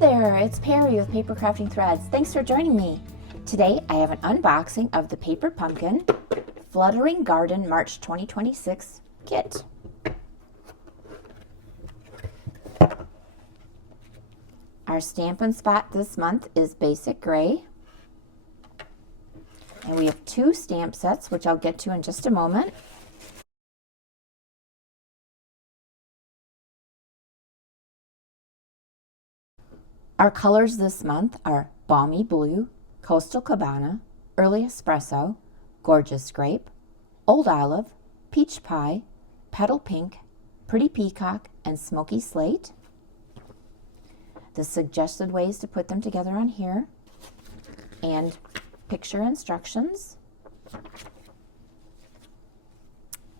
there, it's Perry with Paper Crafting Threads. Thanks for joining me. Today I have an unboxing of the Paper Pumpkin Fluttering Garden March 2026 kit. Our Stampin' Spot this month is Basic Gray. And we have two stamp sets, which I'll get to in just a moment. Our colors this month are Balmy Blue, Coastal Cabana, Early Espresso, Gorgeous Grape, Old Olive, Peach Pie, Petal Pink, Pretty Peacock, and Smoky Slate. The suggested ways to put them together on here, and picture instructions.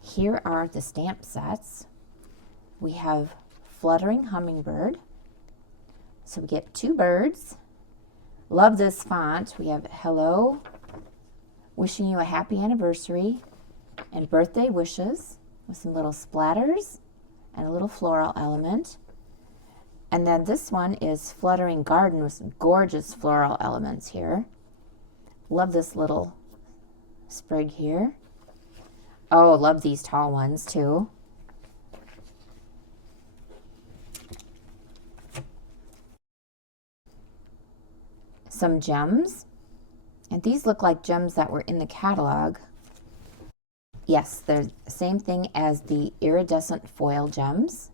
Here are the stamp sets. We have Fluttering Hummingbird. So we get two birds. Love this font. We have hello, wishing you a happy anniversary, and birthday wishes with some little splatters and a little floral element. And then this one is Fluttering Garden with some gorgeous floral elements here. Love this little sprig here. Oh, love these tall ones too. Some gems, and these look like gems that were in the catalog. Yes, they're the same thing as the iridescent foil gems.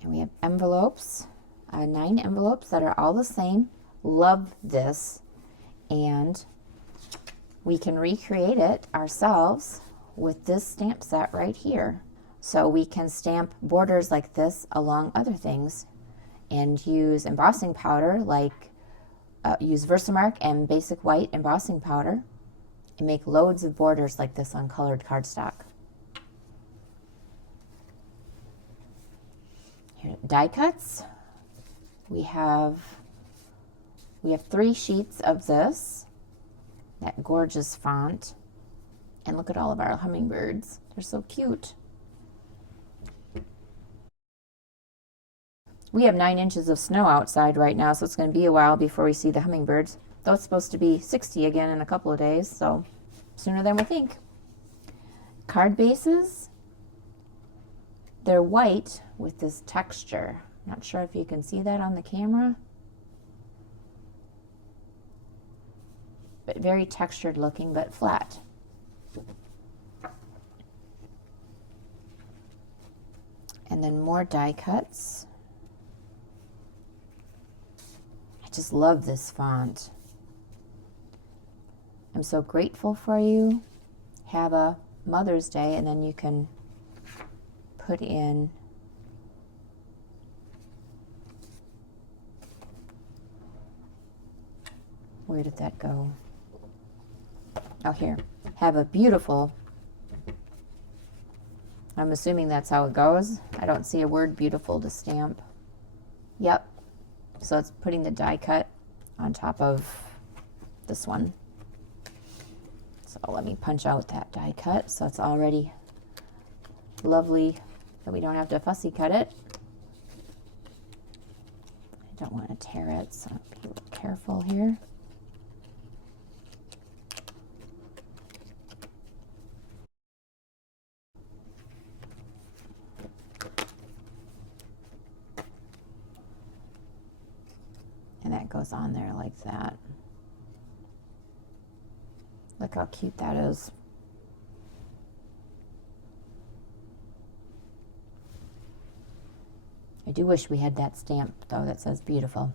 And we have envelopes, 9 envelopes that are all the same. Love this, and we can recreate it ourselves with this stamp set right here. So we can stamp borders like this along other things and use embossing powder, like use Versamark and Basic White embossing powder, and make loads of borders like this on colored cardstock. Here, die cuts. We have 3 sheets of this, that gorgeous font, and look at all of our hummingbirds. They're so cute. We have 9 inches of snow outside right now, so it's going to be a while before we see the hummingbirds. Though it's supposed to be 60 again in a couple of days, so sooner than we think. Card bases. They're white with this texture. Not sure if you can see that on the camera. But very textured looking, but flat. And then more die cuts. Just love this font. I'm so grateful for you. Have a Mother's Day, and then you can put in where did that go? Oh, here. Have a beautiful, I'm assuming that's how it goes. I don't see a word beautiful to stamp. Yep. So it's putting the die cut on top of this one. So let me punch out that die cut so it's already lovely that we don't have to fussy cut it. I don't want to tear it, so I'll be a little careful here. And that goes on there like that. Look how cute that is. I do wish we had that stamp though that says beautiful.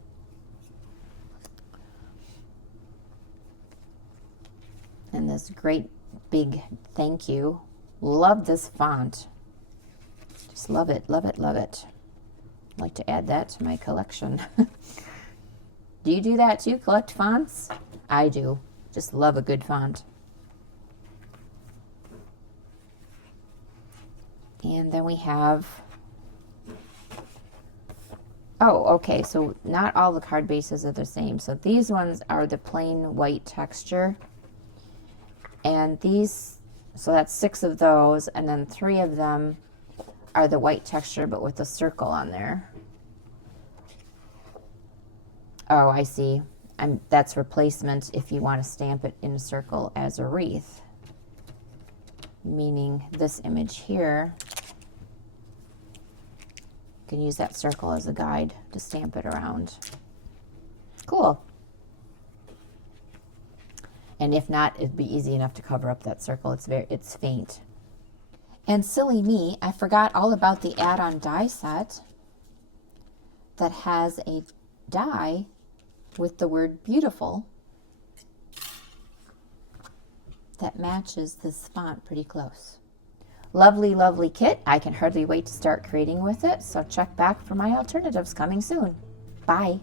And this great big thank you. Love this font. Just love it, love it, love it. I'd like to add that to my collection. Do you do that too? Collect fonts? I do. Just love a good font. And then we have, oh, okay, so not all the card bases are the same. So these ones are the plain white texture. And these So that's 6 of those, and then 3 of them are the white texture but with a circle on there. Oh, I see. That's replacement if you want to stamp it in a circle as a wreath. Meaning this image here, you can use that circle as a guide to stamp it around. Cool. And if not, it'd be easy enough to cover up that circle. It's faint. And silly me, I forgot all about the add-on die set that has a die with the word beautiful that matches this font pretty close. Lovely, lovely kit. I can hardly wait to start creating with it, so check back for my alternatives coming soon. Bye.